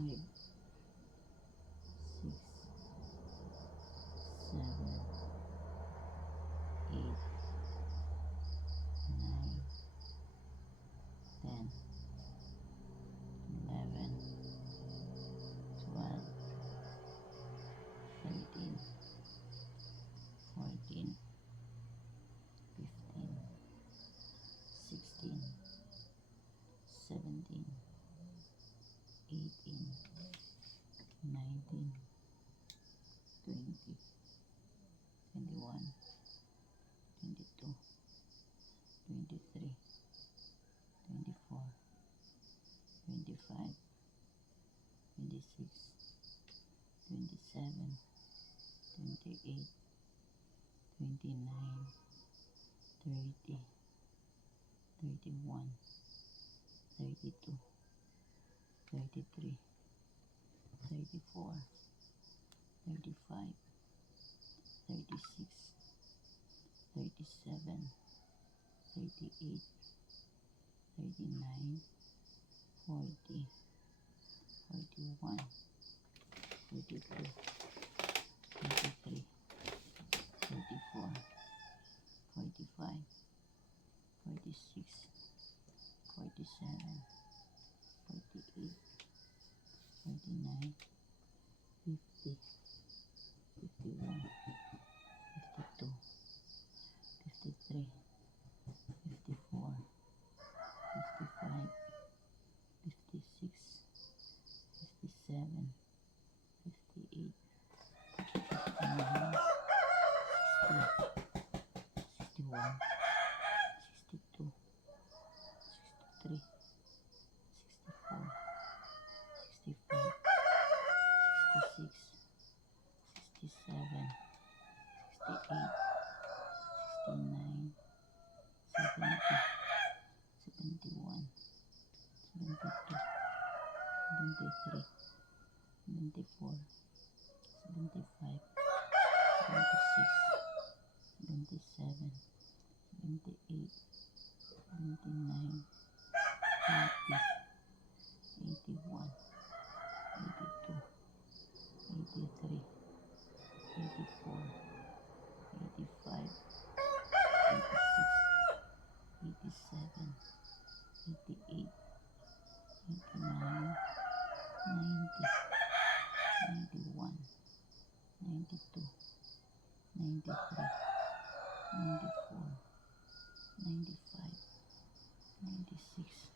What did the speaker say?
5, 6, 7, 8, 9, 10, 11, 12, 13, 14, 15, 16, 17, 18, 19, 20, 21, 22, 23, 24, 25, 26, 27, 28, 29, 30, 31, 32, 33, 34, 35, 36, 37, 38, 39, 40, 41, 42, 43, 44, 45, 46, 47, 48, 49, 50, 51, 52, 53, 54, 55, 56, 57, 58, 59, 60, 61, 62, 63, 64, 65, 66, 67, 68, 69, 70, 71, 72, 73, 74, 75, 76, 77, 78, 79, 80, 81, 82, 83, 84, 85, 86, 87, 88, 89, 90, 91, 92, 93, 94, 95, 96,